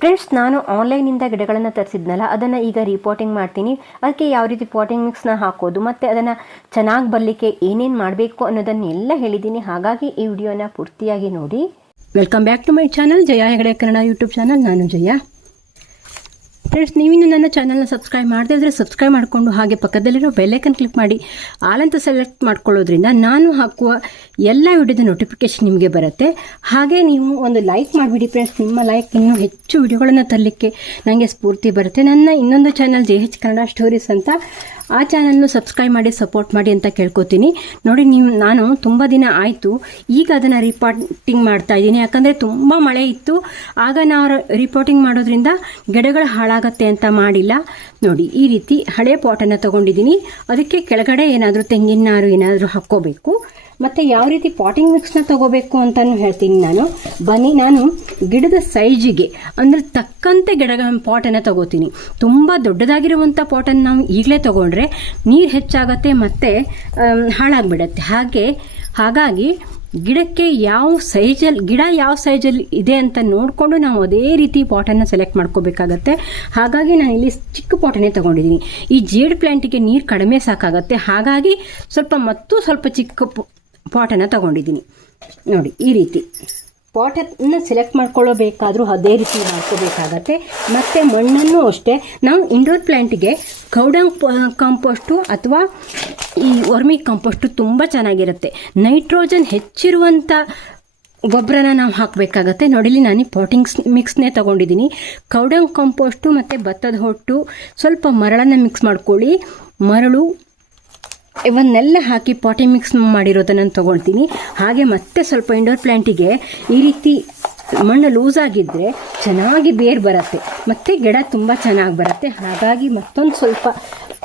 Friends ನಾನು ಆನ್ಲೈನಿಂದ ಗಿಡಗಳನ್ನು ತರಿಸಿದ್ನಲ್ಲ, ಅದನ್ನು ಈಗ ರಿಪೋರ್ಟಿಂಗ್ ಮಾಡ್ತೀನಿ. ಅದಕ್ಕೆ ಯಾವ ರೀತಿ ಪಾಟಿಂಗ್ ಮಿಕ್ಸ್ನ ಹಾಕೋದು, ಮತ್ತು ಅದನ್ನು ಚೆನ್ನಾಗಿ ಬರಲಿಕ್ಕೆ ಏನೇನು ಮಾಡಬೇಕು ಅನ್ನೋದನ್ನೆಲ್ಲ ಹೇಳಿದ್ದೀನಿ. ಹಾಗಾಗಿ ಈ ವಿಡಿಯೋನ ಪೂರ್ತಿಯಾಗಿ ನೋಡಿ. Welcome back to my channel Jaya Hegde Kannada YouTube channel ನಾನು ಜಯ. ಫ್ರೆಂಡ್ಸ್ ನೀವಿನ್ನು ನನ್ನ ಚಾನಲ್ನ ಸಬ್ಸ್ಕ್ರೈಬ್ ಮಾಡದೇ ಇದ್ದರೆ ಸಬ್ಸ್ಕ್ರೈಬ್ ಮಾಡಿಕೊಂಡು ಹಾಗೆ ಪಕ್ಕದಲ್ಲಿರೋ ಬೆಲ್ಲೈಕನ್ ಕ್ಲಿಕ್ ಮಾಡಿ. ಆಲಂತ ಸೆಲೆಕ್ಟ್ ಮಾಡ್ಕೊಳ್ಳೋದ್ರಿಂದ ನಾನು ಹಾಕುವ ಎಲ್ಲ ವಿಡಿಯೋದ ನೋಟಿಫಿಕೇಶನ್ ನಿಮಗೆ ಬರುತ್ತೆ. ಹಾಗೆ ನೀವು ಒಂದು ಲೈಕ್ ಮಾಡಿಬಿಡಿ ಫ್ರೆಂಡ್ಸ್ ನಿಮ್ಮ ಲೈಕ್ ಇನ್ನೂ ಹೆಚ್ಚು ವಿಡಿಯೋಗಳನ್ನು ತರಲಿಕ್ಕೆ ನನಗೆ ಸ್ಫೂರ್ತಿ ಬರುತ್ತೆ. ನನ್ನ ಇನ್ನೊಂದು channel J H Kannada stories ಅಂತ, ಆ ಚಾನಲ್ನು ಸಬ್ಸ್ಕ್ರೈಬ್ ಮಾಡಿ ಸಪೋರ್ಟ್ ಮಾಡಿ ಅಂತ ಕೇಳ್ಕೊತೀನಿ. ನೋಡಿ ನೀವು, ನಾನು ತುಂಬ ದಿನ ಆಯಿತು, ಈಗ ಅದನ್ನು ರಿಪೋರ್ಟಿಂಗ್ ಮಾಡ್ತಾ ಇದ್ದೀನಿ. ಯಾಕಂದರೆ ತುಂಬ ಮಳೆ ಇತ್ತು. ಆಗ ನಾವು ರಿಪೋರ್ಟಿಂಗ್ ಮಾಡೋದ್ರಿಂದ ಗಿಡಗಳು ಹಾಳಾಗತ್ತೆ ಅಂತ ಮಾಡಿಲ್ಲ. ನೋಡಿ, ಈ ರೀತಿ ಹಳೆ ಪಾಟನ್ನು ತೊಗೊಂಡಿದ್ದೀನಿ. ಅದಕ್ಕೆ ಕೆಳಗಡೆ ಏನಾದರೂ ತೆಂಗಿನ ನಾರು ಏನಾದರೂ ಹಾಕ್ಕೋಬೇಕು. ಮತ್ತು ಯಾವ ರೀತಿ ಪಾಟಿಂಗ್ ಮಿಕ್ಸ್ನ ತಗೋಬೇಕು ಅಂತಲೂ ಹೇಳ್ತೀನಿ ನಾನು. ಬನ್ನಿ, ನಾನು ಗಿಡದ ಸೈಜಿಗೆ, ಅಂದರೆ ತಕ್ಕಂತೆ ಗಿಡಗಳ ಪಾಟನ್ನು ತಗೋತೀನಿ. ತುಂಬ ದೊಡ್ಡದಾಗಿರುವಂಥ ಪಾಟನ್ನು ನಾವು ಈಗಲೇ ತಗೊಂಡ್ರೆ ನೀರು ಹೆಚ್ಚಾಗತ್ತೆ, ಮತ್ತು ಹಾಳಾಗಿಬಿಡತ್ತೆ. ಹಾಗೆ, ಹಾಗಾಗಿ ಗಿಡಕ್ಕೆ ಯಾವ ಸೈಜಲ್ಲಿ, ಗಿಡ ಯಾವ ಸೈಜಲ್ಲಿ ಇದೆ ಅಂತ ನೋಡಿಕೊಂಡು ನಾವು ಅದೇ ರೀತಿ ಪಾಟನ್ನು ಸೆಲೆಕ್ಟ್ ಮಾಡ್ಕೋಬೇಕಾಗತ್ತೆ. ಹಾಗಾಗಿ ನಾನು ಇಲ್ಲಿ ಚಿಕ್ಕ ಪಾಟನ್ನೇ ತೊಗೊಂಡಿದ್ದೀನಿ. ಈ ಜೇಡ್ ಪ್ಲ್ಯಾಂಟಿಗೆ ನೀರು ಕಡಿಮೆ ಸಾಕಾಗತ್ತೆ. ಹಾಗಾಗಿ ಸ್ವಲ್ಪ ಮತ್ತು ಸ್ವಲ್ಪ ಚಿಕ್ಕ ಪಾಟನ್ನು ತಗೊಂಡಿದ್ದೀನಿ. ನೋಡಿ, ಈ ರೀತಿ. ಪಾಟನ್ನು ಸೆಲೆಕ್ಟ್ ಮಾಡ್ಕೊಳ್ಳಬೇಕಾದ್ರೂ ಅದೇ ರೀತಿ ಮಾಡ್ಕೋಬೇಕಾಗತ್ತೆ. ಮತ್ತು ಮಣ್ಣನ್ನು ಅಷ್ಟೇ, ನಾವು ಇಂಡೋರ್ ಪ್ಲ್ಯಾಂಟಿಗೆ ಕೌಡಂಗ್ ಕಾಂಪೋಸ್ಟು ಅಥವಾ ಈ ವರ್ಮಿ ಕಾಂಪೋಸ್ಟು ತುಂಬ ಚೆನ್ನಾಗಿರುತ್ತೆ. ನೈಟ್ರೋಜನ್ ಹೆಚ್ಚಿರುವಂಥ ಗೊಬ್ಬರನ ನಾವು ಹಾಕಬೇಕಾಗತ್ತೆ. ನೋಡಿಲಿ ನಾನು ಪಾಟಿಂಗ್ಸ್ ಮಿಕ್ಸ್ನೇ ತೊಗೊಂಡಿದ್ದೀನಿ. ಕೌಡಂಗ್ ಕಾಂಪೋಸ್ಟು ಮತ್ತು ಭತ್ತದ ಹೊಟ್ಟು ಸ್ವಲ್ಪ ಮರಳನ್ನು ಮಿಕ್ಸ್ ಮಾಡ್ಕೊಳ್ಳಿ. ಮರಳು ಇವನ್ನೆಲ್ಲ ಹಾಕಿ ಪಾಟಿ ಮಿಕ್ಸ್ ಮಾಡಿರೋದನ್ನು ತೊಗೊಳ್ತೀನಿ. ಹಾಗೆ ಮತ್ತೆ ಸ್ವಲ್ಪ ಇಂಡೋರ್ ಪ್ಲ್ಯಾಂಟಿಗೆ ಈ ರೀತಿ ಮಣ್ಣು ಲೂಸ್ ಆಗಿದ್ದರೆ ಚೆನ್ನಾಗಿ ಬೇರು ಬರುತ್ತೆ. ಮತ್ತು ಗಿಡ ತುಂಬ ಚೆನ್ನಾಗಿ ಬರುತ್ತೆ. ಹಾಗಾಗಿ ಮತ್ತೊಂದು ಸ್ವಲ್ಪ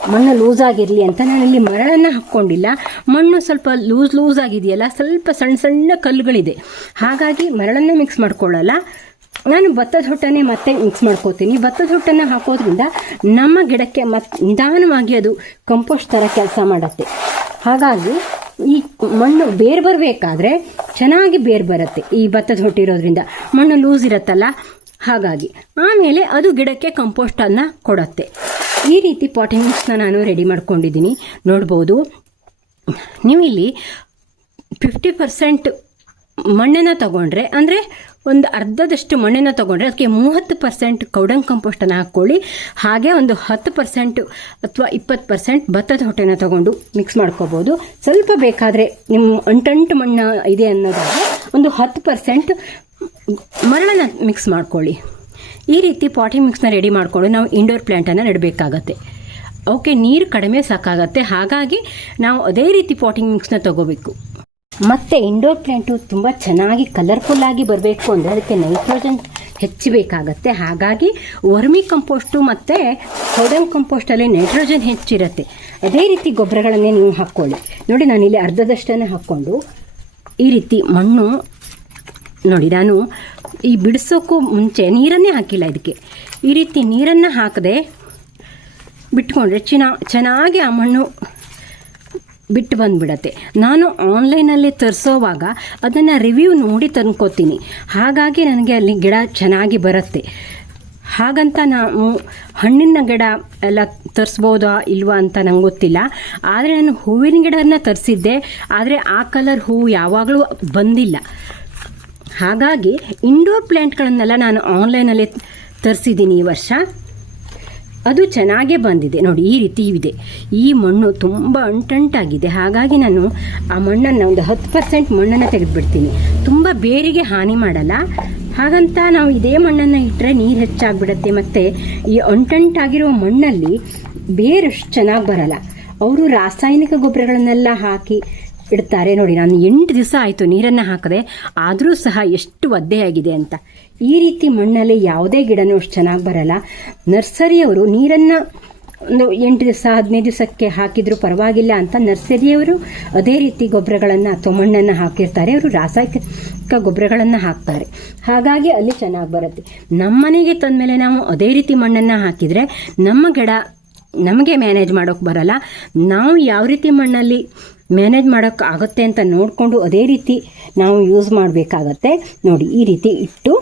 ಮಣ್ಣು ಲೂಸ್ ಆಗಿರಲಿ ಅಂತ ನಾನಿಲ್ಲಿ ಮರಳನ್ನು ಹಾಕ್ಕೊಂಡಿಲ್ಲ. ಮಣ್ಣು ಸ್ವಲ್ಪ ಲೂಸ್ ಲೂಸ್ ಆಗಿದೆಯಲ್ಲ, ಸ್ವಲ್ಪ ಸಣ್ಣ ಸಣ್ಣ ಕಲ್ಲುಗಳಿದೆ. ಹಾಗಾಗಿ ಮರಳನ್ನು ಮಿಕ್ಸ್ ಮಾಡ್ಕೊಳ್ಳಲ್ಲ. ನಾನು ಭತ್ತದ ಹೊಟ್ಟನ್ನೇ ಮತ್ತೆ ಮಿಕ್ಸ್ ಮಾಡ್ಕೋತೀನಿ. ಭತ್ತದ ಹೊಟ್ಟನ್ನು ಹಾಕೋದ್ರಿಂದ ನಮ್ಮ ಗಿಡಕ್ಕೆ ಮತ್ ನಿಧಾನವಾಗಿ ಅದು ಕಂಪೋಸ್ಟ್ ಥರ ಕೆಲಸ ಮಾಡುತ್ತೆ. ಹಾಗಾಗಿ ಈ ಮಣ್ಣು ಬೇರು ಬರಬೇಕಾದ್ರೆ ಚೆನ್ನಾಗಿ ಬೇರು ಬರುತ್ತೆ ಈ ಭತ್ತದ ಹೊಟ್ಟಿರೋದ್ರಿಂದ ಮಣ್ಣು ಲೂಸ್ ಇರುತ್ತಲ್ಲ? ಹಾಗಾಗಿ ಆಮೇಲೆ ಅದು ಗಿಡಕ್ಕೆ ಕಂಪೋಸ್ಟನ್ನು ಕೊಡುತ್ತೆ. ಈ ರೀತಿ ಪಾಟಿಂಗ್ ಮಿಕ್ಸ್ನ ನಾನು ರೆಡಿ ಮಾಡ್ಕೊಂಡಿದ್ದೀನಿ. ನೋಡ್ಬೋದು. ನೀವಿಲ್ಲಿ ಫಿಫ್ಟಿ ಪರ್ಸೆಂಟ್ ಮಣ್ಣನ್ನು ತಗೊಂಡ್ರೆ ಅಂದರೆ ಒಂದು ಅರ್ಧದಷ್ಟು ಮಣ್ಣನ್ನು ತಗೊಂಡ್ರೆ ಅದಕ್ಕೆ ಮೂವತ್ತು ಪರ್ಸೆಂಟ್ ಕೌಡಂಗ್ ಕಂಪೋಸ್ಟನ್ನು ಹಾಕ್ಕೊಳ್ಳಿ. ಹಾಗೆ ಒಂದು ಹತ್ತು ಪರ್ಸೆಂಟ್ ಅಥವಾ ಇಪ್ಪತ್ತು ಪರ್ಸೆಂಟ್ ಭತ್ತದ ಹೊಟ್ಟೆನ ತೊಗೊಂಡು ಮಿಕ್ಸ್ ಮಾಡ್ಕೋಬೋದು. ಸ್ವಲ್ಪ ಬೇಕಾದರೆ ನಿಮ್ಮ ಅಂಟಂಟು ಮಣ್ಣು ಇದೆ ಅನ್ನೋದಾದರೆ ಒಂದು ಹತ್ತು ಪರ್ಸೆಂಟ್ ಮರಳನ್ನು ಮಿಕ್ಸ್ ಮಾಡ್ಕೊಳ್ಳಿ. ಈ ರೀತಿ ಪಾಟಿ ಮಿಕ್ಸ್ನ ರೆಡಿ ಮಾಡಿಕೊಂಡು ನಾವು ಇಂಡೋರ್ ಪ್ಲ್ಯಾಂಟನ್ನು ನೆಡಬೇಕಾಗತ್ತೆ. ಅವಕ್ಕೆ ನೀರು ಕಡಿಮೆ ಸಾಕಾಗತ್ತೆ. ಹಾಗಾಗಿ ನಾವು ಅದೇ ರೀತಿ ಪಾಟಿಂಗ್ ಮಿಕ್ಸ್ನ ತಗೋಬೇಕು. ಮತ್ತು ಇಂಡೋರ್ ಪ್ಲ್ಯಾಂಟು ತುಂಬ ಚೆನ್ನಾಗಿ ಕಲರ್ಫುಲ್ಲಾಗಿ ಬರಬೇಕು ಅಂದರೆ ಅದಕ್ಕೆ ನೈಟ್ರೋಜನ್ ಹೆಚ್ಚಬೇಕಾಗತ್ತೆ ಹಾಗಾಗಿ ವರ್ಮಿ ಕಂಪೋಸ್ಟು ಮತ್ತು ಸೋಡಮ್ ಕಂಪೋಸ್ಟಲ್ಲಿ ನೈಟ್ರೋಜನ್ ಹೆಚ್ಚಿರುತ್ತೆ. ಅದೇ ರೀತಿ ಗೊಬ್ಬರಗಳನ್ನೇ ನೀವು ಹಾಕ್ಕೊಳ್ಳಿ. ನೋಡಿ, ನಾನಿಲ್ಲಿ ಅರ್ಧದಷ್ಟನ್ನೇ ಹಾಕ್ಕೊಂಡು ಈ ರೀತಿ ಮಣ್ಣು, ನೋಡಿ, ನಾನು ಈ ಬಿಡಿಸೋಕ್ಕೂ ಮುಂಚೆ ನೀರನ್ನೇ ಹಾಕಿಲ್ಲ ಇದಕ್ಕೆ. ಈ ರೀತಿ ನೀರನ್ನು ಹಾಕದೆ ಬಿಟ್ಕೊಂಡ್ರೆ ಚಿನ ಚೆನ್ನಾಗಿ ಆ ಮಣ್ಣು ಬಿಟ್ಟು ಬಂದ್ಬಿಡತ್ತೆ. ನಾನು ಆನ್ಲೈನಲ್ಲಿ ತರಿಸೋವಾಗ ಅದನ್ನು ರಿವ್ಯೂ ನೋಡಿ ತಂದ್ಕೋತೀನಿ. ಹಾಗಾಗಿ ನನಗೆ ಅಲ್ಲಿ ಗಿಡ ಚೆನ್ನಾಗಿ ಬರುತ್ತೆ. ಹಾಗಂತ ನಾವು ಹಣ್ಣಿನ ಗಿಡ ಎಲ್ಲ ತರಿಸ್ಬೋದಾ ಇಲ್ವಾ ಅಂತ ನಂಗೆ ಗೊತ್ತಿಲ್ಲ. ಆದರೆ ನಾನು ಹೂವಿನ ಗಿಡನ ತರಿಸಿದ್ದೆ. ಆದರೆ ಆ ಕಲರ್ ಹೂವು ಯಾವಾಗಲೂ ಬಂದಿಲ್ಲ. ಹಾಗಾಗಿ ಇಂಡೋರ್ ಪ್ಲ್ಯಾಂಟ್ಗಳನ್ನೆಲ್ಲ ನಾನು ಆನ್ಲೈನಲ್ಲಿ ತರಿಸಿದ್ದೀನಿ ಈ ವರ್ಷ. ಅದು ಚೆನ್ನಾಗೇ ಬಂದಿದೆ. ನೋಡಿ, ಈ ರೀತಿ ಇದೆ. ಈ ಮಣ್ಣು ತುಂಬ ಅಂಟಂಟಾಗಿದೆ. ಹಾಗಾಗಿ ನಾನು ಆ ಮಣ್ಣನ್ನು ಒಂದು ಹತ್ತು ಪರ್ಸೆಂಟ್ ಮಣ್ಣನ್ನು ತೆಗೆದುಬಿಡ್ತೀನಿ. ತುಂಬ ಬೇರಿಗೆ ಹಾನಿ ಮಾಡಲ್ಲ. ಹಾಗಂತ ನಾವು ಇದೇ ಮಣ್ಣನ್ನು ಇಟ್ಟರೆ ನೀರು ಹೆಚ್ಚಾಗ್ಬಿಡತ್ತೆ. ಮತ್ತು ಈ ಅಂಟಂಟಾಗಿರುವ ಮಣ್ಣಲ್ಲಿ ಬೇರಷ್ಟು ಚೆನ್ನಾಗಿ ಬರಲ್ಲ. ಅವರು ರಾಸಾಯನಿಕ ಗೊಬ್ಬರಗಳನ್ನೆಲ್ಲ ಹಾಕಿ ಇಡ್ತಾರೆ. ನೋಡಿ, ನಾನು ಎಂಟು ದಿವಸ ಆಯಿತು ನೀರನ್ನು ಹಾಕದೆ, ಆದರೂ ಸಹ ಎಷ್ಟು ಒದ್ದೆಯಾಗಿದೆ ಅಂತ. ಈ ರೀತಿ ಮಣ್ಣಲ್ಲಿ ಯಾವುದೇ ಗಿಡನೂ ಅಷ್ಟು ಚೆನ್ನಾಗಿ ಬರಲ್ಲ. ನರ್ಸರಿಯವರು ನೀರನ್ನು ಒಂದು ಎಂಟು ದಿವಸ, ಹದಿನೈದು ದಿವಸಕ್ಕೆ ಹಾಕಿದರೂ ಪರವಾಗಿಲ್ಲ ಅಂತ ನರ್ಸರಿಯವರು ಅದೇ ರೀತಿ ಗೊಬ್ಬರಗಳನ್ನು ಅಥವಾ ಮಣ್ಣನ್ನು ಹಾಕಿರ್ತಾರೆ. ಅವರು ರಾಸಾಯನಿಕ ಗೊಬ್ಬರಗಳನ್ನು ಹಾಕ್ತಾರೆ. ಹಾಗಾಗಿ ಅಲ್ಲಿ ಚೆನ್ನಾಗಿ ಬರುತ್ತೆ. ನಮ್ಮನೆಗೆ ತಂದಮೇಲೆ ನಾವು ಅದೇ ರೀತಿ ಮಣ್ಣನ್ನು ಹಾಕಿದರೆ ನಮ್ಮ ಗಿಡ ನಮಗೆ ಮ್ಯಾನೇಜ್ ಮಾಡೋಕ್ಕೆ ಬರಲ್ಲ. ನಾವು ಯಾವ ರೀತಿ ಮಣ್ಣಲ್ಲಿ ಮ್ಯಾನೇಜ್ ಮಾಡೋಕ್ಕೆ ಆಗುತ್ತೆ ಅಂತ ನೋಡಿಕೊಂಡು ಅದೇ ರೀತಿ ನಾವು ಯೂಸ್ ಮಾಡಬೇಕಾಗತ್ತೆ. ನೋಡಿ, ಈ ರೀತಿ ಇಟ್ಟು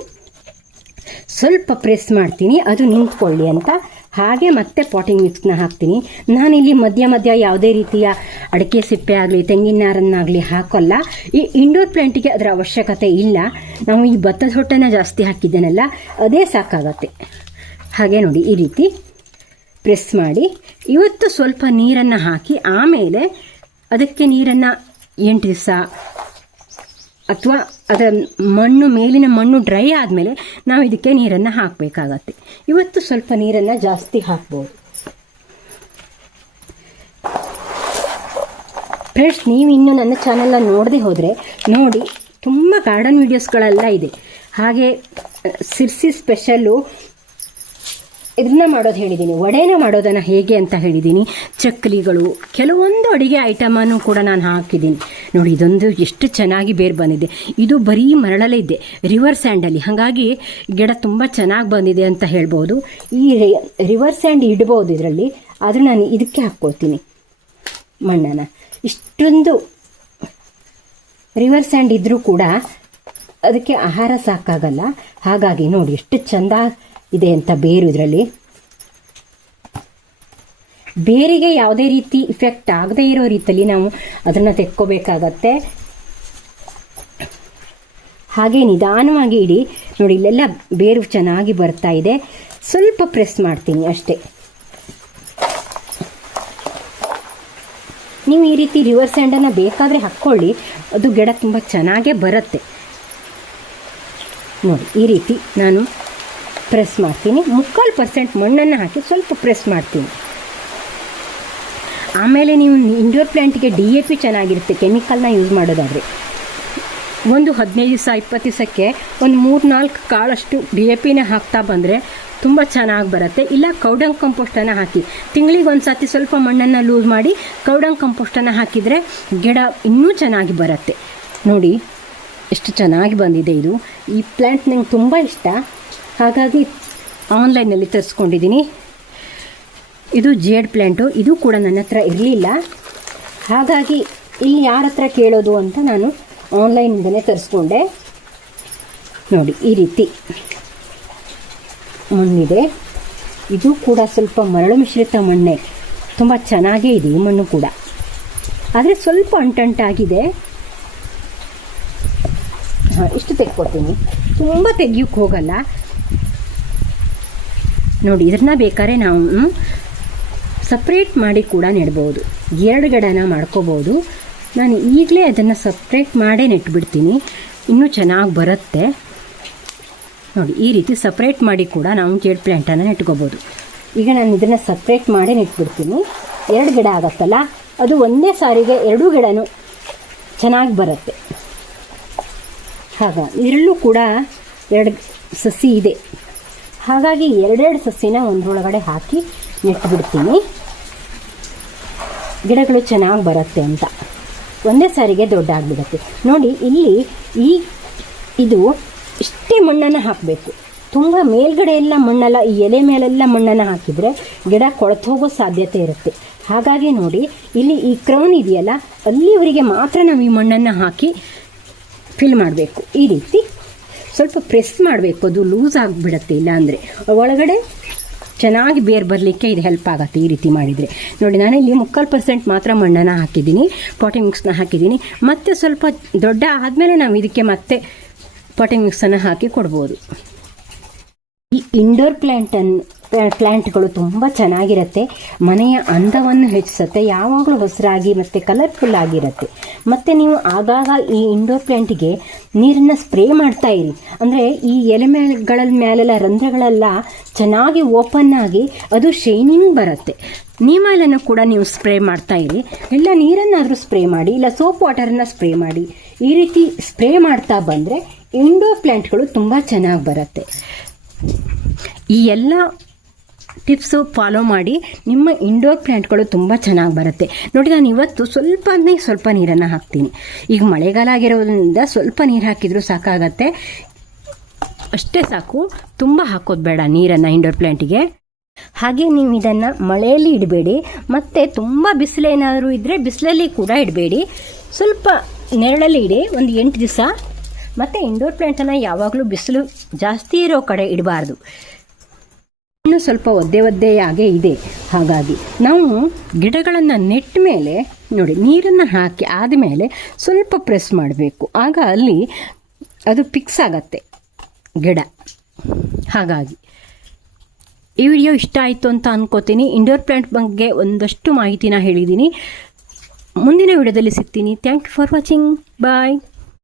ಸ್ವಲ್ಪ ಪ್ರೆಸ್ ಮಾಡ್ತೀನಿ. ಅದು ನಿಂತ್ಕೊಳ್ಳಿ ಅಂತ. ಹಾಗೆ ಮತ್ತೆ ಪಾಟಿಂಗ್ ಮಿಕ್ಸ್ನ ಹಾಕ್ತೀನಿ. ನಾನಿಲ್ಲಿ ಮಧ್ಯ ಮಧ್ಯ ಯಾವುದೇ ರೀತಿಯ ಅಡಿಕೆ ಸಿಪ್ಪೆ ಆಗಲಿ, ತೆಂಗಿನ ನಾರನ್ನಾಗಲಿ ಹಾಕೋಲ್ಲ. ಈ ಇಂಡೋರ್ ಪ್ಲ್ಯಾಂಟಿಗೆ ಅದರ ಅವಶ್ಯಕತೆ ಇಲ್ಲ. ನಾವು ಈ ಭತ್ತದ ಹೊಟ್ಟೆನ ಜಾಸ್ತಿ ಹಾಕಿದ್ದೇನಲ್ಲ, ಅದೇ ಸಾಕಾಗತ್ತೆ. ಹಾಗೆ ನೋಡಿ, ಈ ರೀತಿ ಪ್ರೆಸ್ ಮಾಡಿ. ಇವತ್ತು ಸ್ವಲ್ಪ ನೀರನ್ನು ಹಾಕಿ, ಆಮೇಲೆ ಅದಕ್ಕೆ ನೀರನ್ನು ಎಂಟು ದಿವಸ. ಅಥವಾ ಅದರ ಮಣ್ಣು, ಮೇಲಿನ ಮಣ್ಣು ಡ್ರೈ ಆದಮೇಲೆ ನಾವು ಇದಕ್ಕೆ ನೀರನ್ನು ಹಾಕಬೇಕಾಗತ್ತೆ. ಇವತ್ತು ಸ್ವಲ್ಪ ನೀರನ್ನು ಜಾಸ್ತಿ ಹಾಕ್ಬೋದು. ಫ್ರೆಂಡ್ಸ್ ನೀವು ಇನ್ನೂ ನನ್ನ ಚಾನೆಲ್ನ ನೋಡದೆ ಹೋದರೆ ನೋಡಿ, ತುಂಬ ಗಾರ್ಡನ್ ವೀಡಿಯೋಸ್ಗಳೆಲ್ಲ ಇದೆ. ಹಾಗೆ ಸಿರ್ಸಿ ಸ್ಪೆಷಲ್ಲು ಇದನ್ನ ಮಾಡೋದು ಹೇಳಿದ್ದೀನಿ ವಡೆನ ಮಾಡೋದನ್ನು ಹೇಗೆ ಅಂತ ಹೇಳಿದ್ದೀನಿ ಚಕ್ಕಲಿಗಳು ಕೆಲವೊಂದು ಅಡುಗೆ ಐಟಮನ್ನು ಕೂಡ ನಾನು ಹಾಕಿದ್ದೀನಿ ನೋಡಿ, ಇದೊಂದು ಎಷ್ಟು ಚೆನ್ನಾಗಿ ಬೇರು ಬಂದಿದೆ. ಇದು ಬರೀ ಮರಳಲ್ಲೇ ಇದೆ. ರಿವರ್ ಸ್ಯಾಂಡಲ್ಲಿ ಹಾಗಾಗಿ ಗಿಡ ತುಂಬ ಚೆನ್ನಾಗಿ ಬಂದಿದೆ ಅಂತ ಹೇಳ್ಬೋದು. ಈ ರಿವರ್ ಸ್ಯಾಂಡ್ ಇಡ್ಬೋದು ಇದರಲ್ಲಿ. ಆದರೆ ನಾನು ಇದಕ್ಕೆ ಹಾಕ್ಕೊಳ್ತೀನಿ ಮಣ್ಣನ್ನು. ಇಷ್ಟೊಂದು ರಿವರ್ ಸ್ಯಾಂಡ್ ಇದ್ದರೂ ಕೂಡ ಅದಕ್ಕೆ ಆಹಾರ ಸಾಕಾಗಲ್ಲ. ಹಾಗಾಗಿ ನೋಡಿ, ಎಷ್ಟು ಚಂದ ಇದೆ ಅಂತ ಬೇರು ಇದರಲ್ಲಿ. ಬೇರಿಗೆ ಯಾವುದೇ ರೀತಿ ಇಫೆಕ್ಟ್ ಆಗದೇ ಇರೋ ರೀತಿಯಲ್ಲಿ ನಾವು ಅದನ್ನು ತೆಕ್ಕೋಬೇಕಾಗತ್ತೆ. ಹಾಗೆ ನಿಧಾನವಾಗಿ ಇಡಿ. ನೋಡಿ, ಇಲ್ಲೆಲ್ಲ ಬೇರು ಚೆನ್ನಾಗಿ ಬರ್ತಾ ಇದೆ. ಸ್ವಲ್ಪ ಪ್ರೆಸ್ ಮಾಡ್ತೀನಿ ಅಷ್ಟೇ. ನೀವು ಈ ರೀತಿ ರಿವರ್ಸ್ ಸ್ಯಾಂಡನ್ನು ಬೇಕಾದರೆ ಹಾಕ್ಕೊಳ್ಳಿ. ಅದು ಗಿಡ ತುಂಬ ಚೆನ್ನಾಗೇ ಬರುತ್ತೆ. ನೋಡಿ, ಈ ರೀತಿ ನಾನು ಪ್ರೆಸ್ ಮಾಡ್ತೀನಿ. ಮುಕ್ಕಾಲು ಪರ್ಸೆಂಟ್ ಮಣ್ಣನ್ನು ಹಾಕಿ ಸ್ವಲ್ಪ ಪ್ರೆಸ್ ಮಾಡ್ತೀನಿ. ಆಮೇಲೆ ನೀವು ಇಂಡೋರ್ ಪ್ಲ್ಯಾಂಟಿಗೆ ಡಿ ಎ ಪಿ ಚೆನ್ನಾಗಿರುತ್ತೆ ಕೆಮಿಕಲ್ನ ಯೂಸ್ ಮಾಡೋದಾದರೆ. ಒಂದು ಹದಿನೈದು ದಿವಸ, ಇಪ್ಪತ್ತು ದಿವಸಕ್ಕೆ ಒಂದು ಮೂರು ನಾಲ್ಕು ಕಾಳಷ್ಟು ಡಿ ಎ ಪಿನ ಹಾಕ್ತಾ ಬಂದರೆ ತುಂಬ ಚೆನ್ನಾಗಿ ಬರುತ್ತೆ. ಇಲ್ಲ, ಕೌಡಂಗ್ ಕಂಪೋಸ್ಟನ್ನು ಹಾಕಿ. ತಿಂಗಳಿಗೆ ಒಂದು ಸತಿ ಸ್ವಲ್ಪ ಮಣ್ಣನ್ನು ಲೂಸ್ ಮಾಡಿ ಕೌಡಂಗ್ ಕಂಪೋಸ್ಟನ್ನು ಹಾಕಿದರೆ ಗಿಡ ಇನ್ನೂ ಚೆನ್ನಾಗಿ ಬರುತ್ತೆ. ನೋಡಿ, ಎಷ್ಟು ಚೆನ್ನಾಗಿ ಬಂದಿದೆ ಇದು. ಈ ಪ್ಲ್ಯಾಂಟ್ ನಂಗೆ ತುಂಬ ಇಷ್ಟ. ಹಾಗಾಗಿ ಆನ್ಲೈನಲ್ಲಿ ತರಿಸ್ಕೊಂಡಿದ್ದೀನಿ. ಇದು ಜೇಡ್ ಪ್ಲ್ಯಾಂಟು ಇದು ಕೂಡ ನನ್ನ ಹತ್ರ ಇರಲಿಲ್ಲ. ಹಾಗಾಗಿ ಇಲ್ಲಿ ಯಾರ ಹತ್ರ ಕೇಳೋದು ಅಂತ ನಾನು ಆನ್ಲೈನಿಂದಲೇ ತರಿಸ್ಕೊಂಡೆ. ನೋಡಿ, ಈ ರೀತಿ ಮಣ್ಣಿದೆ. ಇದು ಕೂಡ ಸ್ವಲ್ಪ ಮರಳು ಮಿಶ್ರಿತ ಮಣ್ಣೆ. ತುಂಬ ಚೆನ್ನಾಗೇ ಇದೆ ಈ ಮಣ್ಣು ಕೂಡ. ಆದರೆ ಸ್ವಲ್ಪ ಅಂಟಂಟಾಗಿದೆ. ಹಾಂ, ಇಷ್ಟು ತೆಗ್ಕೊಡ್ತೀನಿ ತುಂಬ ತೆಗಿಯೋಕ್ಕೆ ಹೋಗಲ್ಲ. ನೋಡಿ ಇದನ್ನ ಬೇಕಾದ್ರೆ ನಾವು ಸಪ್ರೇಟ್ ಮಾಡಿ ಕೂಡ ನೆಡ್ಬೋದು. ಎರಡು ಗಿಡನ ಮಾಡ್ಕೋಬೋದು. ನಾನು ಈಗಲೇ ಅದನ್ನು ಸಪ್ರೇಟ್ ಮಾಡೇ ನೆಟ್ಬಿಡ್ತೀನಿ. ಇನ್ನೂ ಚೆನ್ನಾಗಿ ಬರುತ್ತೆ. ನೋಡಿ, ಈ ರೀತಿ ಸಪ್ರೇಟ್ ಮಾಡಿ ಕೂಡ ನಾವು ಜೇಡ್ ಪ್ಲ್ಯಾಂಟನ್ನು ನೆಟ್ಕೋಬೋದು. ಈಗ ನಾನು ಇದನ್ನು ಸಪ್ರೇಟ್ ಮಾಡೇ ನೆಟ್ಬಿಡ್ತೀನಿ. ಎರಡು ಗಿಡ ಆಗುತ್ತಲ್ಲ, ಅದು ಒಂದೇ ಸಾರಿಗೆ ಎರಡೂ ಗಿಡನೂ ಚೆನ್ನಾಗಿ ಬರುತ್ತೆ. ಹಾಗ ಇದರಲ್ಲೂ ಕೂಡ ಎರಡು ಸಸಿ ಇದೆ. ಹಾಗಾಗಿ ಎರಡೆರಡು ಸಸಿನ ಒಂದರೊಳಗಡೆ ಹಾಕಿ ನೆಟ್ಬಿಡ್ತೀನಿ ಗಿಡಗಳು ಚೆನ್ನಾಗಿ ಬರುತ್ತೆ ಅಂತ. ಒಂದೇ ಸಾರಿಗೆ ದೊಡ್ಡ ಆಗಿಬಿಡುತ್ತೆ ನೋಡಿ, ಇಲ್ಲಿ ಈ ಇದು ಇಷ್ಟೇ ಮಣ್ಣನ್ನು ಹಾಕಬೇಕು. ತುಂಬ ಮೇಲ್ಗಡೆ ಎಲ್ಲ ಮಣ್ಣೆಲ್ಲ, ಈ ಎಲೆ ಮೇಲೆಲ್ಲ ಮಣ್ಣನ್ನು ಹಾಕಿದರೆ ಗಿಡ ಕೊಳೆತು ಹೋಗೋ ಸಾಧ್ಯತೆ ಇರುತ್ತೆ. ಹಾಗಾಗಿ ನೋಡಿ, ಇಲ್ಲಿ ಈ ಕ್ರೌನ್ ಇದೆಯಲ್ಲ, ಅಲ್ಲಿವರೆಗೆ ಮಾತ್ರ ನಾವು ಈ ಮಣ್ಣನ್ನು ಹಾಕಿ ಫಿಲ್ ಮಾಡಬೇಕು. ಈ ರೀತಿ. ಸ್ವಲ್ಪ ಪ್ರೆಸ್ ಮಾಡಬೇಕು. ಅದು ಲೂಸ್ ಆಗಿಬಿಡತ್ತೆ, ಇಲ್ಲಾಂದರೆ. ಒಳಗಡೆ ಚೆನ್ನಾಗಿ ಬೇರು ಬರಲಿಕ್ಕೆ ಇದು ಹೆಲ್ಪ್ ಆಗುತ್ತೆ ಈ ರೀತಿ ಮಾಡಿದರೆ. ನೋಡಿ ನಾನು ಇಲ್ಲಿ ಮುಕ್ಕಾಲು ಪರ್ಸೆಂಟ್ ಮಾತ್ರ ಮಣ್ಣನ್ನು ಹಾಕಿದ್ದೀನಿ ಪಾಟಿಂಗ್ ಮಿಕ್ಸ್ನ ಹಾಕಿದ್ದೀನಿ. ಮತ್ತೆ ಸ್ವಲ್ಪ ದೊಡ್ಡ ಆದಮೇಲೆ ನಾವು ಇದಕ್ಕೆ ಮತ್ತೆ ಪಾಟಿಂಗ್ ಮಿಕ್ಸನ್ನು ಹಾಕಿ ಕೊಡ್ಬೋದು. ಈ ಇಂಡೋರ್ ಪ್ಲ್ಯಾಂಟನ್ನು ಪ್ಲ್ಯಾಂಟ್ಗಳು ತುಂಬ ಚೆನ್ನಾಗಿರುತ್ತೆ. ಮನೆಯ ಅಂದವನ್ನು ಹೆಚ್ಚಿಸುತ್ತೆ. ಯಾವಾಗಲೂ ಹೊಸರಾಗಿ ಮತ್ತು ಕಲರ್ಫುಲ್ ಆಗಿರುತ್ತೆ. ಮತ್ತು ನೀವು ಆಗಾಗ ಈ ಇಂಡೋರ್ ಪ್ಲ್ಯಾಂಟಿಗೆ ನೀರನ್ನು ಸ್ಪ್ರೇ ಮಾಡ್ತಾ ಇರಿ. ಅಂದರೆ ಈ ಎಲೆ ಮೇಲೆಗಳ ಮೇಲೆಲ್ಲ ರಂಧ್ರಗಳೆಲ್ಲ ಚೆನ್ನಾಗಿ ಓಪನ್ ಆಗಿ ಅದು ಶೈನಿಂಗ್ ಬರುತ್ತೆ. ನೀಮೈಲನ್ನು ಕೂಡ ನೀವು ಸ್ಪ್ರೇ ಮಾಡ್ತಾ ಇರಿ. ಇಲ್ಲ ನೀರನ್ನಾದರೂ ಸ್ಪ್ರೇ ಮಾಡಿ, ಇಲ್ಲ ಸೋಪ್ ವಾಟರನ್ನು ಸ್ಪ್ರೇ ಮಾಡಿ, ಈ ರೀತಿ ಸ್ಪ್ರೇ ಮಾಡ್ತಾ ಬಂದರೆ ಇಂಡೋರ್ ಪ್ಲ್ಯಾಂಟ್ಗಳು ತುಂಬ ಚೆನ್ನಾಗಿ ಬರುತ್ತೆ. ಈ ಎಲ್ಲ ಟಿಪ್ಸು ಫಾಲೋ ಮಾಡಿ. ನಿಮ್ಮ ಇಂಡೋರ್ ಪ್ಲ್ಯಾಂಟ್ಗಳು ತುಂಬ ಚೆನ್ನಾಗಿ ಬರುತ್ತೆ. ನೋಡಿ, ನಾನು ಇವತ್ತು ಸ್ವಲ್ಪ ಅಂದರೆ ಸ್ವಲ್ಪ ನೀರನ್ನು ಹಾಕ್ತೀನಿ. ಈಗ ಮಳೆಗಾಲ ಆಗಿರೋದ್ರಿಂದ ಸ್ವಲ್ಪ ನೀರು ಹಾಕಿದರೂ ಸಾಕಾಗತ್ತೆ. ಅಷ್ಟೇ ಸಾಕು. ತುಂಬ ಹಾಕೋದು ಬೇಡ ನೀರನ್ನು ಇಂಡೋರ್ ಪ್ಲ್ಯಾಂಟಿಗೆ ಹಾಗೆ ನೀವು ಇದನ್ನು ಮಳೆಯಲ್ಲಿ ಇಡಬೇಡಿ. ಮತ್ತು ತುಂಬ ಬಿಸಿಲೇನಾದರೂ ಇದ್ದರೆ ಬಿಸಿಲಲ್ಲಿ ಕೂಡ ಇಡಬೇಡಿ. ಸ್ವಲ್ಪ ನೆರಳಲ್ಲಿ ಇಡಿ, ಒಂದು ಎಂಟು ದಿವಸ. ಮತ್ತು ಇಂಡೋರ್ ಪ್ಲ್ಯಾಂಟನ್ನು ಯಾವಾಗಲೂ ಬಿಸಿಲು ಜಾಸ್ತಿ ಇರೋ ಕಡೆ ಇಡಬಾರ್ದು. ಇನ್ನು ಸ್ವಲ್ಪ ಒದ್ದೆ ಒದ್ದೆಯಾಗೇ ಇದೆ. ಹಾಗಾಗಿ ನಾವು ಗಿಡಗಳನ್ನು ನೆಟ್ಟ ಮೇಲೆ, ನೋಡಿ ನೀರನ್ನು ಹಾಕಿ ಆದಮೇಲೆ ಸ್ವಲ್ಪ ಪ್ರೆಸ್ ಮಾಡಬೇಕು. ಆಗ ಅಲ್ಲಿ ಅದು ಫಿಕ್ಸ್ ಆಗತ್ತೆ ಗಿಡ. ಹಾಗಾಗಿ ಈ ವಿಡಿಯೋ ಇಷ್ಟ ಆಯಿತು ಅಂತ ಅನ್ಕೋತೀನಿ. ಇಂಡೋರ್ ಪ್ಲ್ಯಾಂಟ್ ಬಗ್ಗೆ ಒಂದಷ್ಟು ಮಾಹಿತಿನ ಹೇಳಿದ್ದೀನಿ. ಮುಂದಿನ ವಿಡಿಯೋದಲ್ಲಿ ಸಿಗ್ತೀನಿ. Thank you for watching bye